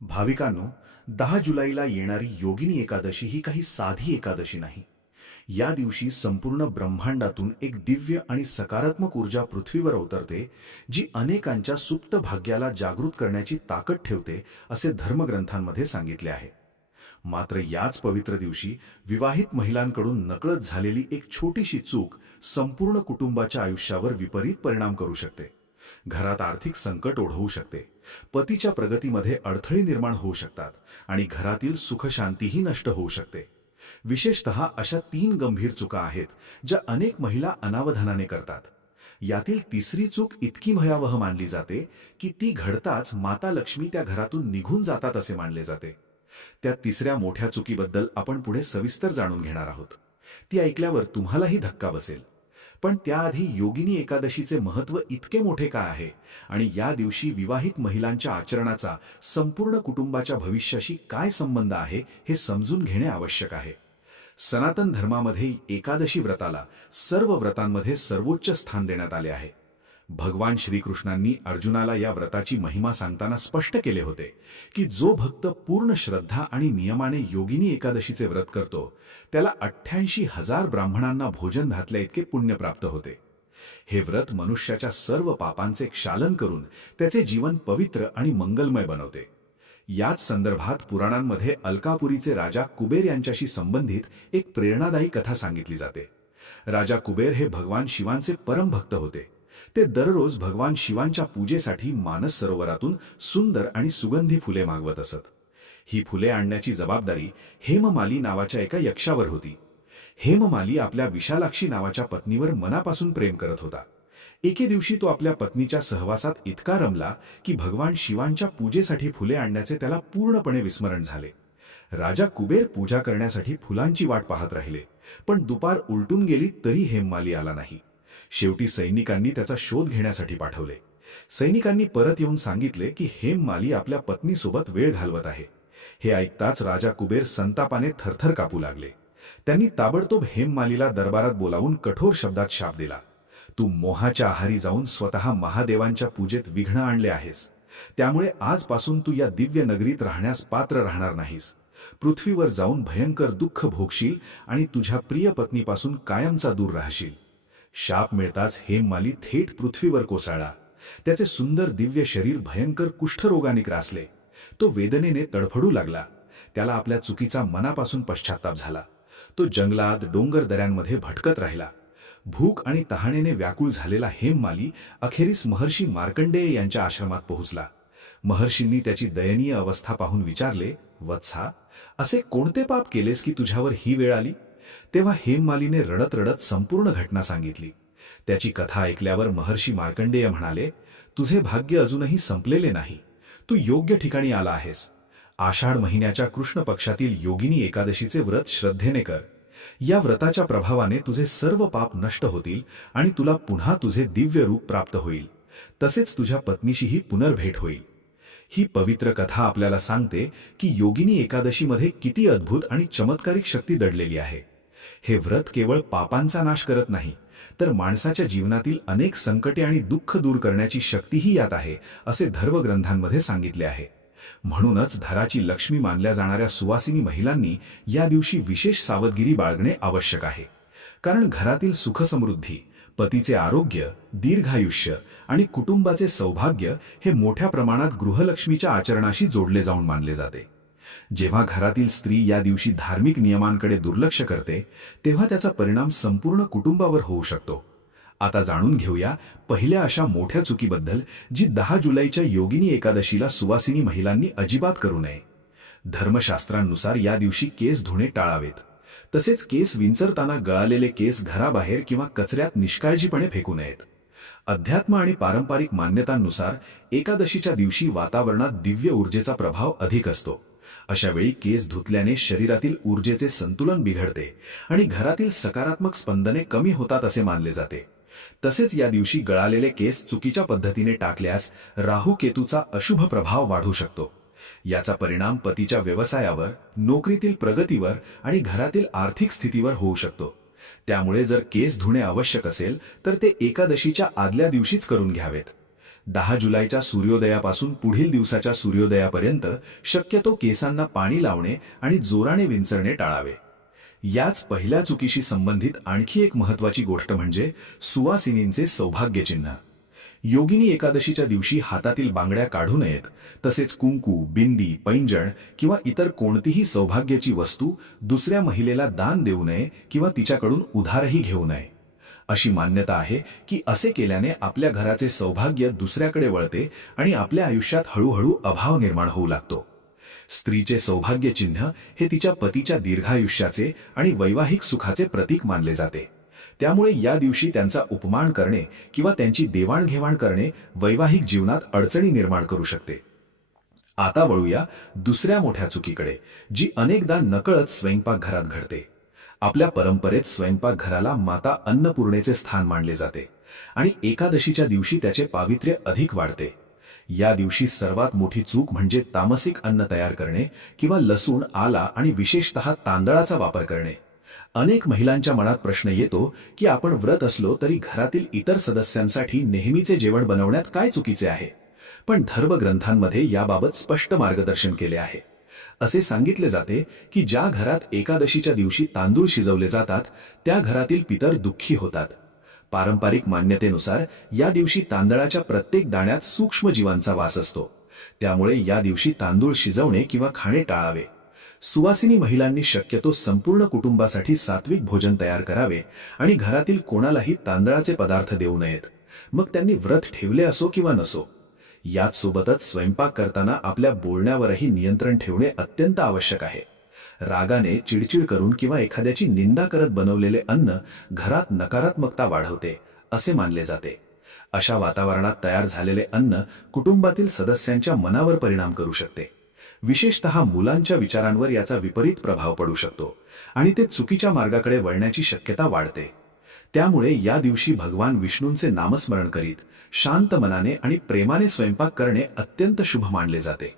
भाविकांनो, 10 जुलैला येणारी योगिनी एकादशी ही काही साधी एकादशी नाही. या दिवशी संपूर्ण ब्रह्मांडातून एक दिव्य आणि सकारात्मक ऊर्जा पृथ्वीवर अवतरते, जी अनेकांच्या सुप्त भाग्याला जागृत करण्याची ताकद ठेवते, असे धर्मग्रंथांमध्ये सांगितले आहे. मात्र याच पवित्र दिवशी विवाहित महिलांकडून नकळत झालेली एक छोटीशी चूक संपूर्ण कुटुंबाच्या आयुष्यावर विपरीत परिणाम करू शकते. घरात आर्थिक संकट ओढवू शकते, पतीच्या प्रगतीमध्ये अडथळे निर्माण होऊ शकतात आणि घरातील सुखशांतीही नष्ट होऊ शकते. विशेषतः अशा 3 गंभीर चुका आहेत ज्या अनेक महिला अनावधानाने करतात. यातील तिसरी चूक इतकी भयावह मानली जाते की ती घडताच माता लक्ष्मी त्या घरातून निघून जातात असे मानले जाते. त्या तिसऱ्या मोठ्या चुकीबद्दल आपण पुढे सविस्तर जाणून घेणार आहोत. ती ऐकल्यावर तुम्हालाही धक्का बसेल. पण त्याआधी योगिनी एकादशीचे महत्त्व इतके मोठे का आहे आणि या दिवशी विवाहित महिलांच्या आचरणाचा संपूर्ण कुटुंबाच्या भविष्याशी काय संबंध आहे हे समजून घेणे आवश्यक आहे. सनातन धर्मामध्ये एकादशी व्रताला सर्व व्रतांमध्ये सर्वोच्च स्थान देण्यात आले आहे. भगवान श्रीकृष्णांनी अर्जुनाला या व्रताची महिमा सांगताना स्पष्ट केले होते की जो भक्त पूर्ण श्रद्धा आणि नियमाने योगिनी एकादशीचे व्रत करतो त्याला 88,000 ब्राह्मणांना भोजन घातल्या इतके पुण्य प्राप्त होते. हे व्रत मनुष्याच्या सर्व पापांचे क्षालन करून त्याचे जीवन पवित्र आणि मंगलमय बनवते. याच संदर्भात पुराणांमध्ये अलकापुरीचे राजा कुबेर यांच्याशी संबंधित एक प्रेरणादायी कथा सांगितली जाते. राजा कुबेर हे भगवान शिवांचे परम भक्त होते. ते दररोज भगवान शिवांच्या पूजेसाठी मानस सरोवरातून सुंदर आणि सुगंधी फुले मागवत असत. ही फुले आणण्याची जबाबदारी हेममाली नावाच्या एका यक्षावर होती. हेममाली आपल्या विशालाक्षी नावाच्या पत्नीवर मनापासून प्रेम करत होता. एके दिवशी तो आपल्या पत्नीच्या सहवासात इतका रमला की भगवान शिवांच्या पूजेसाठी फुले आणण्याचे त्याला पूर्णपणे विस्मरण झाले. राजा कुबेर पूजा करण्यासाठी फुलांची वाट पाहत राहिले, पण दुपार उलटून गेली तरी हेममाली आला नाही. शेवटी सैनिकांनी त्याचा शोध घेण्यासाठी पाठवले. सैनिकांनी परत येऊन सांगितले की हेममाली आपल्या पत्नीसोबत वेळ घालवत आहे. हे ऐकताच राजा कुबेर संतापाने थरथर कापू लागले. त्यांनी ताबडतोब हेममालीला दरबारात बोलावून कठोर शब्दात शाप दिला. तू मोहाच्या आहारी जाऊन स्वतः महादेवांच्या पूजेत विघ्न आणले आहेस. त्यामुळे आजपासून तू या दिव्य नगरीत राहण्यास पात्र राहणार नाहीस. पृथ्वीवर जाऊन भयंकर दुःख भोगशील आणि तुझ्या प्रिय पत्नीपासून कायमचा दूर राहशील. शाप मिळताच हेममाली थेट पृथ्वीवर कोसळला. त्याचे सुंदर दिव्य शरीर भयंकर कुष्ठरोगाने ग्रासले. तो वेदनेने तडफडू लागला. त्याला आपल्या चुकीचा मनापासून पश्चात्ताप झाला. तो जंगलात डोंगर दऱ्यांमध्ये भटकत राहिला. भूक आणि तहानेने व्याकुळ झालेला हेममाली अखेरीस महर्षी मार्कंडेय यांच्या आश्रमात पोहोचला. महर्षींनी त्याची दयनीय अवस्था पाहून विचारले, वत्सा, असे कोणते पाप केलेस की तुझ्यावर ही वेळ आली? तेव्हा हेममालीने रडत रडत संपूर्ण घटना सांगितली. त्याची कथा ऐकल्यावर महर्षी मार्कंडेय म्हणाले, तुझे भाग्य अजूनही संपलेले नाही. तू योग्य ठिकाणी आला आहेस. आषाढ महिन्याच्या कृष्ण पक्षातील योगिनी एकादशीचे व्रत श्रद्धेने कर. या व्रताच्या प्रभावाने तुझे सर्व पाप नष्ट होतील आणि तुला पुन्हा तुझे दिव्य रूप प्राप्त होईल. तसेच तुझ्या पत्नीशीही पुनर्भेट होईल. ही पवित्र कथा आपल्याला सांगते की योगिनी एकादशीमध्ये किती अद्भुत आणि चमत्कारिक शक्ती दडलेली आहे. हे व्रत केवळ पापांचा नाश करत नाही, तर माणसाच्या जीवनातील अनेक संकटे आणि दुःख दूर करण्याची शक्तीही यात आहे, असे धर्मग्रंथांमध्ये सांगितले आहे. म्हणूनच धराची लक्ष्मी मानल्या जाणाऱ्या सुवासिनी महिलांनी या दिवशी विशेष सावधगिरी बाळगणे आवश्यक आहे. कारण घरातील सुखसमृद्धी, पतीचे आरोग्य, दीर्घायुष्य आणि कुटुंबाचे सौभाग्य हे मोठ्या प्रमाणात गृहलक्ष्मीच्या आचरणाशी जोडले जाऊन मानले जाते. जेव्हा घरातील स्त्री या दिवशी धार्मिक नियमांकडे दुर्लक्ष करते, तेव्हा त्याचा परिणाम संपूर्ण कुटुंबावर होऊ शकतो. आता जाणून घेऊया पहिल्या अशा मोठ्या चुकीबद्दल जी 10 जुलैच्या योगिनी एकादशीला सुवासिनी महिलांनी अजिबात करू नये. धर्मशास्त्रांनुसार या दिवशी केस धुणे टाळावेत. तसेच केस विंचरताना गळालेले केस घराबाहेर किंवा कचऱ्यात निष्काळजीपणे फेकू नयेत. अध्यात्म आणि पारंपरिक मान्यतांनुसार एकादशीच्या दिवशी वातावरणात दिव्य ऊर्जेचा प्रभाव अधिक असतो. अशा वेळी केस धुतल्याने शरीरातील ऊर्जेचे संतुलन बिघडते आणि घरातील सकारात्मक स्पंदने कमी होतात असे मानले जाते. तसेच या दिवशी गळालेले केस चुकीच्या पद्धतीने टाकल्यास राहू केतूचा अशुभ प्रभाव वाढू शकतो. याचा परिणाम पतीच्या व्यवसायावर, नोकरीतील प्रगतीवर आणि घरातील आर्थिक स्थितीवर होऊ शकतो. त्यामुळे जर केस धुणे आवश्यक असेल तर ते एकादशीच्या आदल्या दिवशीच करून घ्यावेत. 10 जुलैच्या सूर्योदयापासून पुढील दिवसाच्या सूर्योदयापर्यंत शक्यतो केसांना पाणी लावणे आणि जोराने विंचरणे टाळावे. याच पहिल्या चुकीशी संबंधित आणखी एक महत्त्वाची गोष्ट म्हणजे सुवासिनींचे सौभाग्यचिन्ह. योगिनी एकादशीच्या दिवशी हातातील बांगड्या काढू नयेत. तसेच कुंकू, बिंदी, पैंजण किंवा इतर कोणतीही सौभाग्याची वस्तू दुसऱ्या महिलेला दान देऊ नये किंवा तिच्याकडून उधारही घेऊ नये. अशी मान्यता आहे की असे केल्याने आपल्या घराचे सौभाग्य दुसऱ्याकडे वळते आणि आपल्या आयुष्यात हळूहळू अभाव निर्माण होऊ लागतो. स्त्रीचे सौभाग्य चिन्ह हे तिच्या पतीच्या दीर्घायुष्याचे आणि वैवाहिक सुखाचे प्रतीक मानले जाते. त्यामुळे या दिवशी त्यांचा उपमान करणे किंवा त्यांची देवाणघेवाण करणे वैवाहिक जीवनात अडचणी निर्माण करू शकते. आता वळूया दुसऱ्या मोठ्या चुकीकडे, जी अनेकदा नकळत स्वयंपाकघरात घडते. आपल्या परंपरेत स्वयंपाकघराला माता अन्नपूर्णेचे स्थान मानले जाते आणि एकादशीच्या दिवशी त्याचे पावित्र्य अधिक वाढते. या दिवशी सर्वात मोठी चूक म्हणजे तामसिक अन्न तयार करणे किंवा लसूण, आला आणि विशेषतः तांदळाचा वापर करणे. अनेक महिलांच्या मनात प्रश्न येतो की आपण व्रत असलो तरी घरातील इतर सदस्यांसाठी नेहमीचे जेवण बनवण्यात काय चुकीचे आहे. पण धर्मग्रंथांमध्ये याबाबत स्पष्ट मार्गदर्शन केले आहे. असे सांगितले जाते की ज्या घरात एकादशीच्या दिवशी तांदूळ शिजवले जातात त्या घरातील पितर दुःखी होतात. पारंपरिक मान्यतेनुसार या दिवशी तांदळाच्या प्रत्येक दाण्यात सूक्ष्म जीवांचा वास असतो. त्यामुळे या दिवशी तांदूळ शिजवणे किंवा खाणे टाळावे. सुवासिनी महिलांनी शक्यतो संपूर्ण कुटुंबासाठी सात्विक भोजन तयार करावे आणि घरातील कोणालाही तांदळाचे पदार्थ देऊ नयेत, मग त्यांनी व्रत ठेवले असो किंवा नसो. याच सोबतच स्वयंपाक करताना आपल्या बोलण्यावरही नियंत्रण ठेवणे अत्यंत आवश्यक आहे. रागाने, चिडचिड करून किंवा एखाद्याची निंदा करत बनवलेले अन्न घरात नकारात्मकता वाढवते असे मानले जाते. अशा वातावरणात तयार झालेले अन्न कुटुंबातील सदस्यांच्या मनावर परिणाम करू शकते. विशेषतः मुलांच्या विचारांवर याचा विपरीत प्रभाव पडू शकतो आणि ते चुकीच्या मार्गाकडे वळण्याची शक्यता वाढते. त्यामुळे या दिवशी भगवान विष्णूंचे नामस्मरण करीत शांत मनाने आणि प्रेमाने स्वयंपाक करणे अत्यंत शुभ मानले जाते.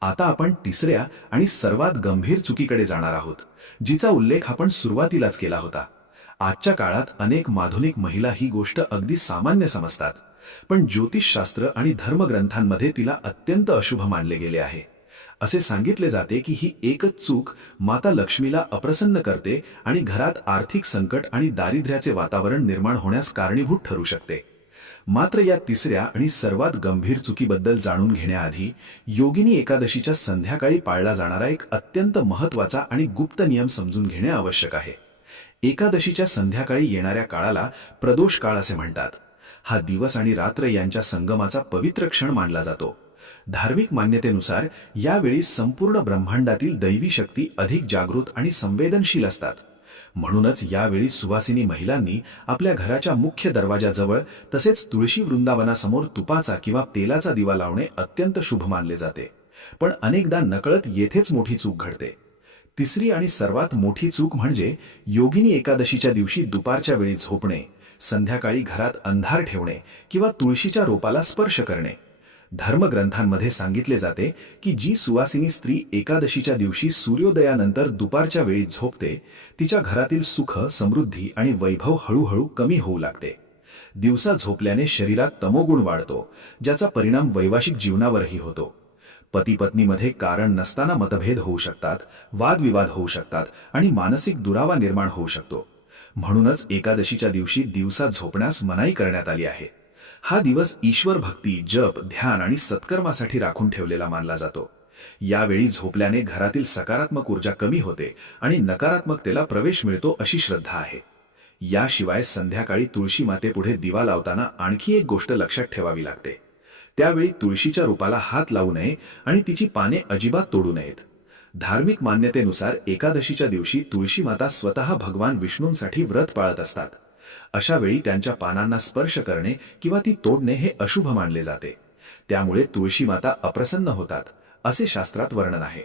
आता आपण तिसऱ्या आणि सर्वात गंभीर चुकीकडे जाणार आहोत, जिचा उल्लेख आपण सुरुवातीलाच केला होता. आजच्या काळात अनेक आधुनिक महिला ही गोष्ट अगदी सामान्य समजतात, पण ज्योतिषशास्त्र आणि धर्मग्रंथांमध्ये तिला अत्यंत अशुभ मानले गेले आहे. असे सांगितले जाते की ही एकच चूक माता लक्ष्मीला अप्रसन्न करते आणि घरात आर्थिक संकट आणि दारिद्र्याचे वातावरण निर्माण होण्यास कारणीभूत ठरू शकते. मात्र या तिसऱ्या आणि सर्वात गंभीर चुकीबद्दल जाणून घेण्याआधी योगिनी एकादशीच्या संध्याकाळी पाळला जाणारा एक अत्यंत महत्त्वाचा आणि गुप्त नियम समजून घेणे आवश्यक आहे. एकादशीच्या संध्याकाळी येणाऱ्या काळाला प्रदोष काळ असे म्हणतात. हा दिवस आणि रात्र यांच्या संगमाचा पवित्र क्षण मानला जातो. धार्मिक मान्यतेनुसार यावेळी संपूर्ण ब्रह्मांडातील दैवी शक्ती अधिक जागृत आणि संवेदनशील असतात. म्हणूनच यावेळी सुवासिनी महिलांनी आपल्या घराच्या मुख्य दरवाजाजवळ तसेच तुळशी वृंदावनासमोर तुपाचा किंवा तेलाचा दिवा लावणे अत्यंत शुभ मानले जाते. पण अनेकदा नकळत येथेच मोठी चूक घडते. तिसरी आणि सर्वात मोठी चूक म्हणजे योगिनी एकादशीच्या दिवशी दुपारच्या वेळी झोपणे, संध्याकाळी घरात अंधार ठेवणे किंवा तुळशीच्या रोपाला स्पर्श करणे. धर्मग्रंथांमध्ये सांगितले जाते की जी सुवासिनी स्त्री एकादशीच्या दिवशी सूर्योदयानंतर दुपारच्या वेळी झोपते तिच्या घरातील सुख, समृद्धी आणि वैभव हळूहळू कमी होऊ लागते. दिवसा झोपल्याने शरीरात तमोगुण वाढतो, ज्याचा परिणाम वैवाहिक जीवनावरही होतो. पती पत्नीमध्ये कारण नसताना मतभेद होऊ शकतात, वादविवाद होऊ शकतात आणि मानसिक दुरावा निर्माण होऊ शकतो. म्हणूनच एकादशीच्या दिवशी दिवसा झोपण्यास मनाई करण्यात आली आहे. हा दिवस ईश्वर भक्ती, जप, ध्यान आणि सत्कर्मासाठी राखून ठेवलेला मानला जातो. यावेळी झोपल्याने घरातील सकारात्मक ऊर्जा कमी होते आणि नकारात्मकतेला प्रवेश मिळतो अशी श्रद्धा आहे. याशिवाय संध्याकाळी तुळशी मातेपुढे दिवा लावताना आणखी एक गोष्ट लक्षात ठेवावी लागते. त्यावेळी तुळशीच्या रोपाला हात लावू नये आणि तिची पाने अजिबात तोडू नयेत. धार्मिक मान्यतेनुसार एकादशीच्या दिवशी तुळशी माता स्वतः भगवान विष्णूंसाठी व्रत पाळत असतात. अशा वेळी त्यांच्या पानांना स्पर्श करणे किंवा ती तोडणे हे अशुभ मानले जाते. त्यामुळे तुळशी माता अप्रसन्न होतात असे शास्त्रात वर्णन आहे.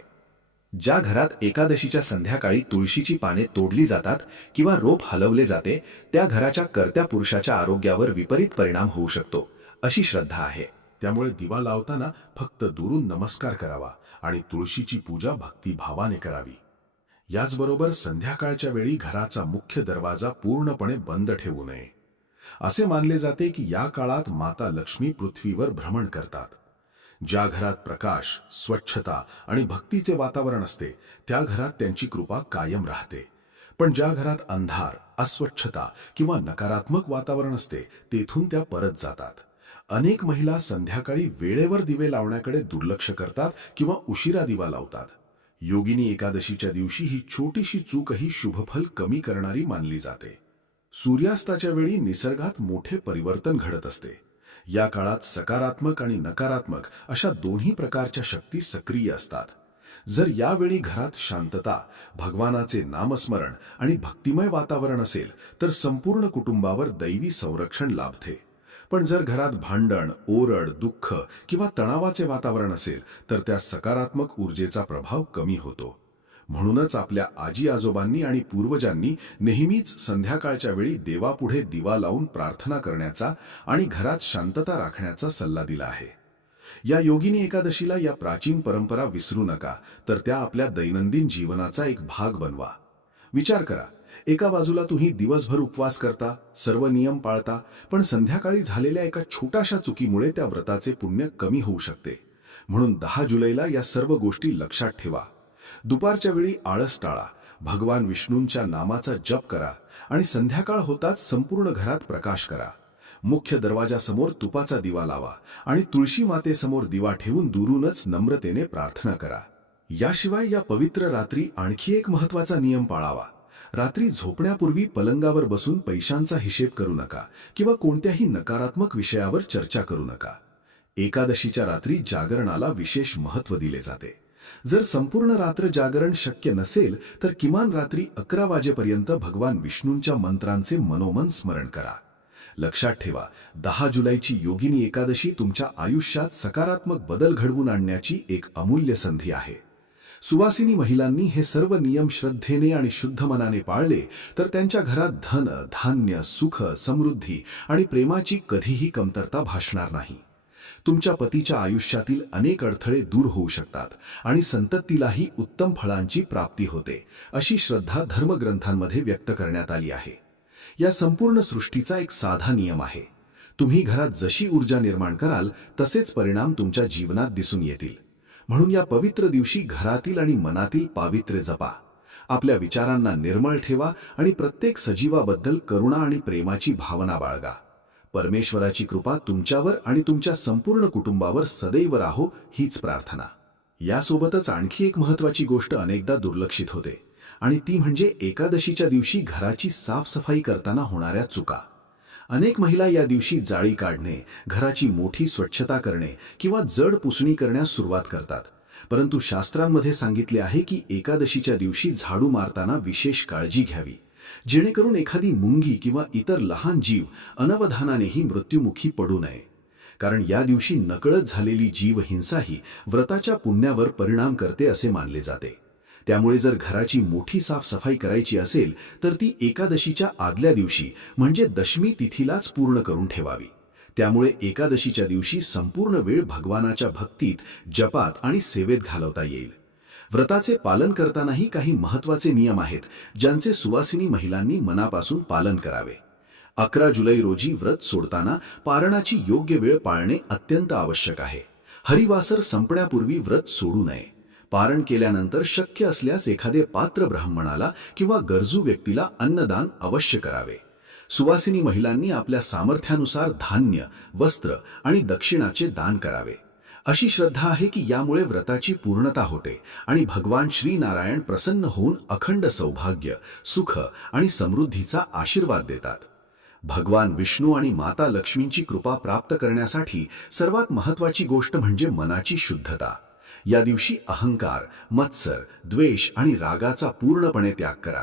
ज्या घरात एकादशीच्या संध्याकाळी तुळशीची पाने तोडली जातात किंवा रोप हलवले जाते त्या घराच्या कर्त्या पुरुषाच्या आरोग्यावर विपरीत परिणाम होऊ शकतो अशी श्रद्धा आहे. त्यामुळे दिवा लावताना फक्त दुरून नमस्कार करावा आणि तुळशीची पूजा भक्तिभावाने करावी. याचबरोबर संध्याकाळच्या वेळी घराचा मुख्य दरवाजा पूर्णपणे बंद ठेवू नये. असे मानले जाते की या काळात माता लक्ष्मी पृथ्वीवर भ्रमण करतात. ज्या घरात प्रकाश, स्वच्छता आणि भक्तीचे वातावरण असते त्या घरात त्यांची कृपा कायम राहते. पण ज्या घरात अंधार, अस्वच्छता किंवा नकारात्मक वातावरण असते तेथून त्या परत जातात. अनेक महिला संध्याकाळी वेळेवर दिवे लावण्याकडे दुर्लक्ष करतात किंवा उशिरा दिवा लावतात. योगिनी एकादशीच्या दिवशी ही छोटीशी चूकही शुभफल कमी करणारी मानली जाते. सूर्यास्ताच्या वेळी निसर्गात मोठे परिवर्तन घडत असते. या काळात सकारात्मक आणि नकारात्मक अशा दोन्ही प्रकारच्या शक्ती सक्रिय असतात. जर यावेळी घरात शांतता, भगवानाचे नामस्मरण आणि भक्तिमय वातावरण असेल तर संपूर्ण कुटुंबावर दैवी संरक्षण लाभते. पण जर घरात भांडण, ओरड, दुःख किंवा तणावाचे वातावरण असेल तर त्या सकारात्मक ऊर्जेचा प्रभाव कमी होतो. म्हणूनच आपल्या आजी आजोबांनी आणि पूर्वजांनी नेहमीच संध्याकाळच्या वेळी देवापुढे दिवा लावून प्रार्थना करण्याचा आणि घरात शांतता राखण्याचा सल्ला दिला आहे. या योगिनी एकादशीला या प्राचीन परंपरा विसरू नका, तर त्या आपल्या दैनंदिन जीवनाचा एक भाग बनवा. विचार करा, एका बाजूला तुम्ही दिवसभर उपवास करता, सर्व नियम पाळता, पण संध्याकाळी झालेल्या एका छोट्याशा चुकीमुळे त्या व्रताचे पुण्य कमी होऊ शकते. म्हणून 10 जुलैला या सर्व गोष्टी लक्षात ठेवा. दुपारच्या वेळी आळस टाळा, भगवान विष्णूंच्या नामाचा जप करा आणि संध्याकाळ होताच संपूर्ण घरात प्रकाश करा. मुख्य दरवाजासमोर तुपाचा दिवा लावा आणि तुळशी मातेसमोर दिवा ठेवून दुरूनच नम्रतेने प्रार्थना करा. याशिवाय या पवित्र रात्री आणखी एक महत्त्वाचा नियम पाळावा. रात्री झोपण्यापूर्वी पलंगावर बसून पैशांचा हिशेब करू नका किंवा कोणत्याही नकारात्मक विषयावर चर्चा करू नका. एकादशीच्या रात्री जागरणाला विशेष महत्त्व दिले जाते. जर संपूर्ण रात्र जागरण शक्य नसेल तर किमान रात्री 11 वाजेपर्यंत भगवान विष्णूंच्या मंत्रांचे मनोमन स्मरण करा. लक्षात ठेवा, 10 जुलैची योगिनी एकादशी तुमच्या आयुष्यात सकारात्मक बदल घडवून आणण्याची एक अमूल्य संधी आहे. सुवासिनी महिलांनी हे सर्व नियम श्रद्धेने आणि शुद्ध मनाने पाळले तर त्यांच्या घरात धन, धान्य, सुख, समृद्धी आणि प्रेमाची कधीही कमतरता भासणार नाही. तुमच्या पतीच्या आयुष्यातील अनेक अडथळे दूर होऊ शकतात आणि संततीलाही उत्तम फळांची प्राप्ती होते, अशी श्रद्धा धर्मग्रंथांमध्ये व्यक्त करण्यात आली आहे. या संपूर्ण सृष्टीचा एक साधा नियम आहे. तुम्ही घरात जशी ऊर्जा निर्माण कराल तसेच परिणाम तुमच्या जीवनात दिसून येतील. म्हणून या पवित्र दिवशी घरातील आणि मनातील पावित्र्य जपा. आपल्या विचारांना निर्मळ ठेवा आणि प्रत्येक सजीवाबद्दल करुणा आणि प्रेमाची भावना बाळगा. परमेश्वराची कृपा तुमच्यावर आणि तुमच्या संपूर्ण कुटुंबावर सदैव राहो, हीच प्रार्थना. यासोबतच आणखी एक महत्त्वाची गोष्ट अनेकदा दुर्लक्षित होते आणि ती म्हणजे एकादशीच्या दिवशी घराची साफसफाई करताना होणाऱ्या चुका. अनेक महिला या दिवशी जाळी काढणे, घराची मोठी स्वच्छता करणे किंवा जड पुसणी करण्यास सुरुवात करतात. परंतु शास्त्रांमध्ये सांगितले आहे की एकादशीच्या दिवशी झाडू मारताना विशेष काळजी घ्यावी, जेणेकरून एखादी मुंगी किंवा इतर लहान जीव अनवधानानेही मृत्युमुखी पडू नये. कारण या दिवशी नकळत झालेली जीवहिंसाही व्रताच्या पुण्यावर परिणाम करते असे मानले जाते. त्यामुळे जर घराची मोठी साफसफाई करायची असेल तर ती एकादशीच्या आदल्या दिवशी म्हणजे दशमी तिथीलाच पूर्ण करून ठेवावी. त्यामुळे एकादशीच्या दिवशी संपूर्ण वेळ भगवानाच्या भक्तीत, जपात आणि सेवेत घालवता येईल. व्रताचे पालन करतानाही काही महत्त्वाचे नियम आहेत ज्यांचे सुवासिनी महिलांनी मनापासून पालन करावे. 11 जुलै रोजी व्रत सोडताना पारणाची योग्य वेळ पाळणे अत्यंत आवश्यक आहे. हरिवासर संपण्यापूर्वी व्रत सोडू नये. पारण केल्यानंतर शक्य असल्यास एखादे पात्र ब्राह्मणाला किंवा गरजू व्यक्तीला अन्नदान अवश्य करावे. सुवासिनी महिलांनी आपल्या सामर्थ्यानुसार धान्य, वस्त्र आणि दक्षिणाचे दान करावे. अशी श्रद्धा आहे की यामुळे व्रताची पूर्णता होते आणि भगवान श्री नारायण प्रसन्न होऊन अखंड सौभाग्य, सुख आणि समृद्धीचा आशीर्वाद देतात. भगवान विष्णू आणि माता लक्ष्मींची कृपा प्राप्त करण्यासाठी सर्वात महत्त्वाची गोष्ट म्हणजे मनाची शुद्धता. या दिवशी अहंकार, मत्सर, द्वेष आणि रागाचा पूर्णपणे त्याग करा.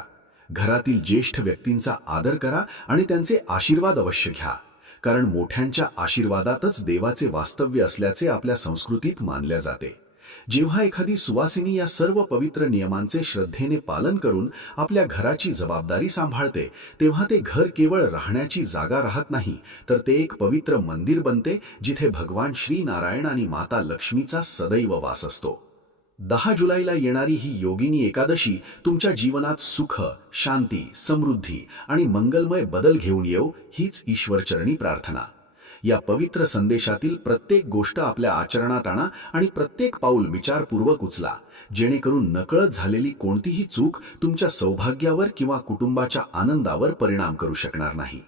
घरातील ज्येष्ठ व्यक्तींचा आदर करा आणि त्यांचे आशीर्वाद अवश्य घ्या, कारण मोठ्यांच्या आशीर्वादातच देवाचे वास्तव्य असल्याचे आपल्या संस्कृतीत मानले जाते. जेव्हा एखादी सुवासिनी या सर्व पवित्र नियमांचे श्रद्धेने पालन करून आपल्या घराची जबाबदारी सांभाळते तेव्हा ते घर केवळ राहण्याची जागा राहत नाही, तर ते एक पवित्र मंदिर बनते जिथे भगवान श्री नारायण आणि माता लक्ष्मीचा सदैव वास असतो. 10 जुलैला येणारी ही योगिनी एकादशी तुमच्या जीवनात सुख, शांती, समृद्धी आणि मंगलमय बदल घेऊन येऊ हीच ईश्वरचरणी प्रार्थना. या पवित्र संदेशातील प्रत्येक गोष्ट आपल्या आचरणात आणा आणि प्रत्येक पाऊल विचारपूर्वक उचला, जेणेकरून नकळत झालेली कोणतीही चूक तुमच्या सौभाग्यावर किंवा कुटुंबाच्या आनंदावर परिणाम करू शकणार नाही.